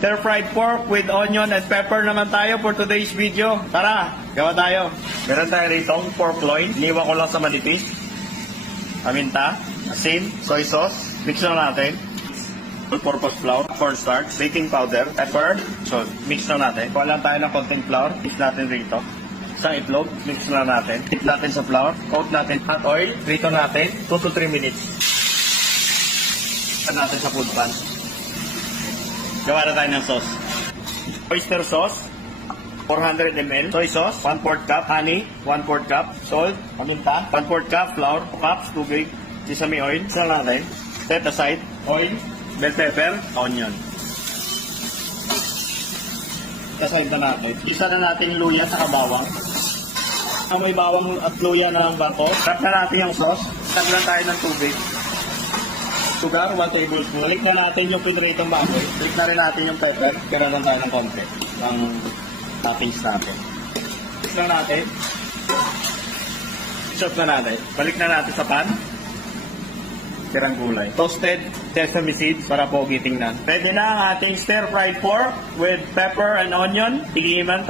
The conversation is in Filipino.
Stir-fried pork with onion and pepper naman tayo for today's video. Tara, gawa tayo. Meron tayo rito pork loin. Iniwan ko lang sa manipis. Paminta, asin, soy sauce. Mix lang natin. All-purpose flour, cornstarch, baking powder, pepper. So, mix lang natin. Kuha lang tayo ng konting flour. Mix natin rito. Isang itlog, mix lang natin. Dip natin sa flour. Coat natin hot oil. Rito natin 2 to 3 minutes. Pag natin sa food pan. Gawa na tayo ng sauce. Oyster sauce, 400 ml. Soy sauce, 1/4 cup. Honey, 1/4 cup. Salt, paminta, 1/4 cup. Flour, 2 cups, tubig. Sesame oil. Isa natin. Set aside. Oil, bell pepper, onion. Aside na natin. Isa na natin luya sa bawang. May bawang at luya na lang bato. Tap na natin yung sauce. Tap lang tayo ng tubig. Sugar, 1 tablespoon. Balik na natin yung pinritong baboy. Balik na rin natin yung pepper. Kaya lang tayo ng konti. Ang toppings natin. Balik na natin. Chop na natin. Balik na natin sa pan. Tirang gulay. Toasted sesame seeds para pogi tingnan. Pwede na ang ating stir-fried pork with pepper and onion. Tigiman.